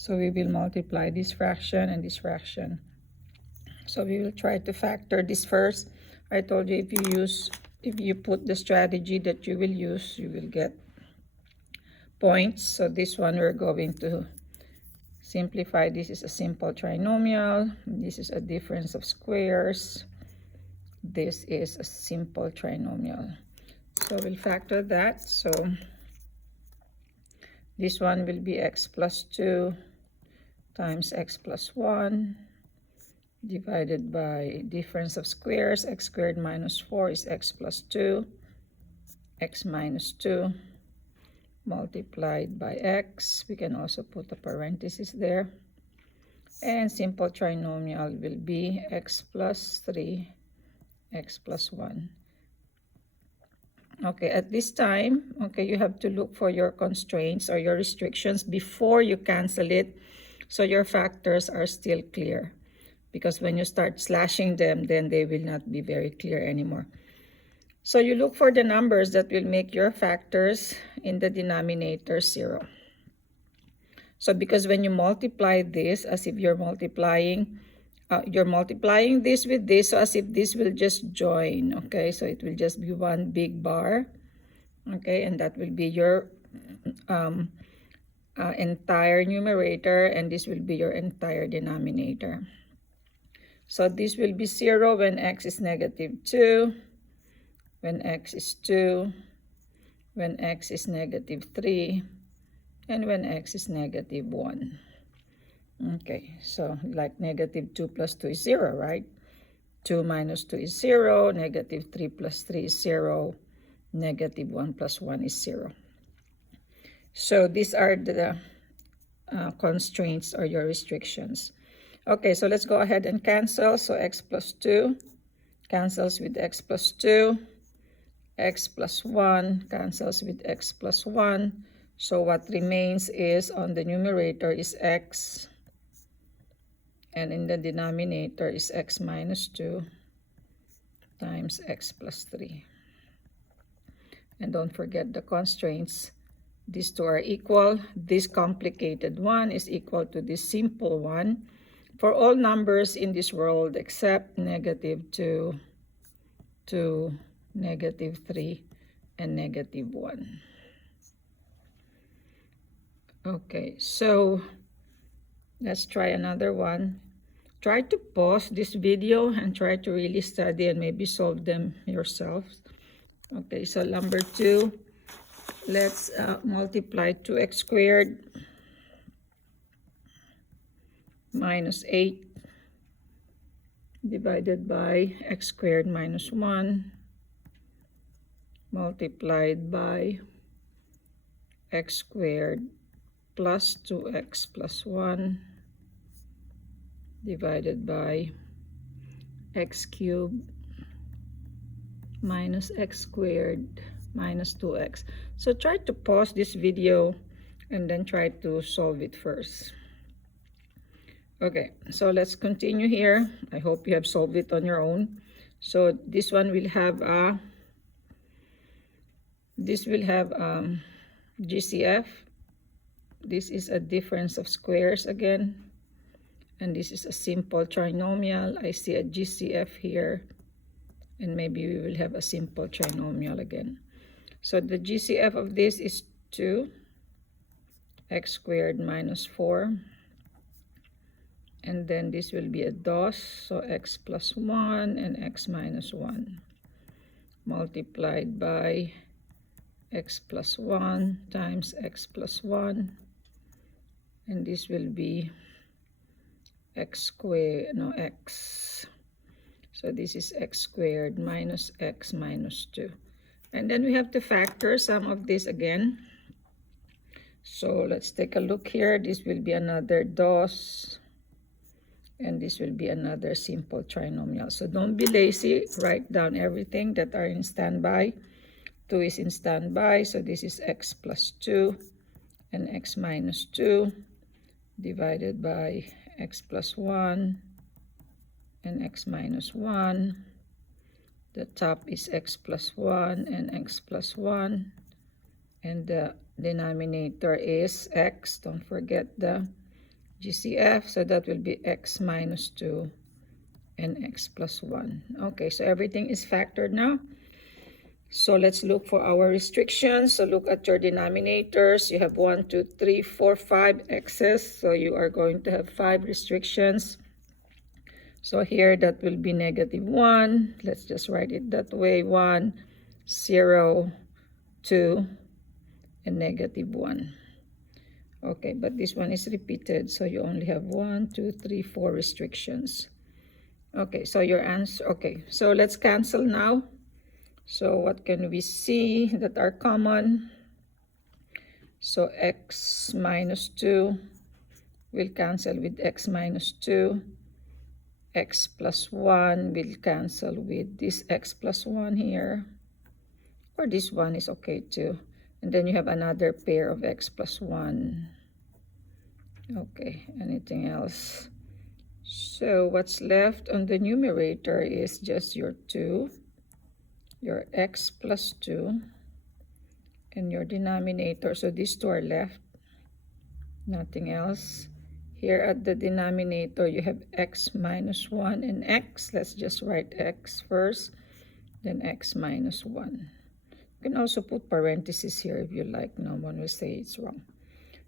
So we will multiply this fraction and this fraction. So we will try to factor this first. I told you if you put the strategy that you will use, you will get points. So this one we're going to simplify. This is a simple trinomial. This is a difference of squares. This is a simple trinomial. So we'll factor that. So this one will be x plus 2 times x plus 1 divided by difference of squares. X squared minus 4 is x plus 2. X minus 2 multiplied by x. We can also put a parenthesis there. And simple trinomial will be x plus 3, x plus 1. Okay, at this time, okay, you have to look for your constraints or your restrictions before you cancel it, so your factors are still clear. Because when you start slashing them, then they will not be very clear anymore. So you look for the numbers that will make your factors in the denominator 0. So because when you multiply this, as if you're multiplying this with this, so as if this will just join, okay? So it will just be one big bar, okay? And that will be your entire numerator, and this will be your entire denominator. So this will be 0 when x is negative 2, when x is 2, when x is negative 3, and when x is negative 1. Okay, so like negative 2 plus 2 is 0, right? 2 minus 2 is 0, negative 3 plus 3 is 0, negative 1 plus 1 is 0. So these are the constraints or your restrictions. Okay, so let's go ahead and cancel. So x plus 2 cancels with x plus 2. X plus 1 cancels with x plus 1. So what remains is on the numerator is x, and in the denominator is x minus 2 times x plus 3. And don't forget the constraints. These two are equal. This complicated one is equal to this simple one for all numbers in this world except negative 2, negative 3, and negative 1. Okay, so let's try another one. Try to pause this video and try to really study and maybe solve them yourself. Okay, so number 2, let's multiply 2x squared minus 8 divided by x squared minus 1 multiplied by x squared plus 2x plus 1 divided by x cubed minus x squared minus 2x. So try to pause this video and then try to solve it first. Okay, so let's continue here. I hope you have solved it on your own. So this one will have GCF. This is a difference of squares again, and this is a simple trinomial. I see a GCF here, and maybe we will have a simple trinomial again. So the GCF of this is 2 x squared minus 4, and then this will be a DOS, so x plus 1 and x minus 1 multiplied by x plus 1 times x plus 1, and this will be x squared, no, x. So this is x squared minus x minus 2. And then we have to factor some of this again. So let's take a look here. This will be another DOS, and this will be another simple trinomial. So don't be lazy. Write down everything that are in standby. 2 is in standby, so this is x plus 2 and x minus 2 divided by x plus 1 and x minus 1. The top is x plus 1 and x plus 1, and the denominator is x. Don't forget the GCF, so that will be x minus 2 and x plus 1. Okay, so everything is factored now. So let's look for our restrictions. So look at your denominators. You have 1, 2, 3, 4, 5 x's. So you are going to have 5 restrictions. So here that will be negative 1. Let's just write it that way. 1, 0, 2, and negative 1. Okay, but this one is repeated. So you only have 1, 2, 3, 4 restrictions. Okay, so your answer. Okay, so let's cancel now. So what can we see that are common? So x minus 2 will cancel with x minus 2. X plus 1 will cancel with this x plus 1 here. Or this one is okay too. And then you have another pair of x plus 1. Okay, anything else? So what's left on the numerator is just your 2, your x plus 2, and your denominator. So these two are left, nothing else. Here at the denominator, you have x minus 1 and x. Let's just write x first, then x minus 1. You can also put parentheses here if you like. No one will say it's wrong.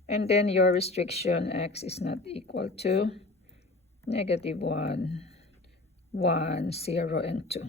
And then your restriction, x is not equal to negative 1, 1, 0, and 2.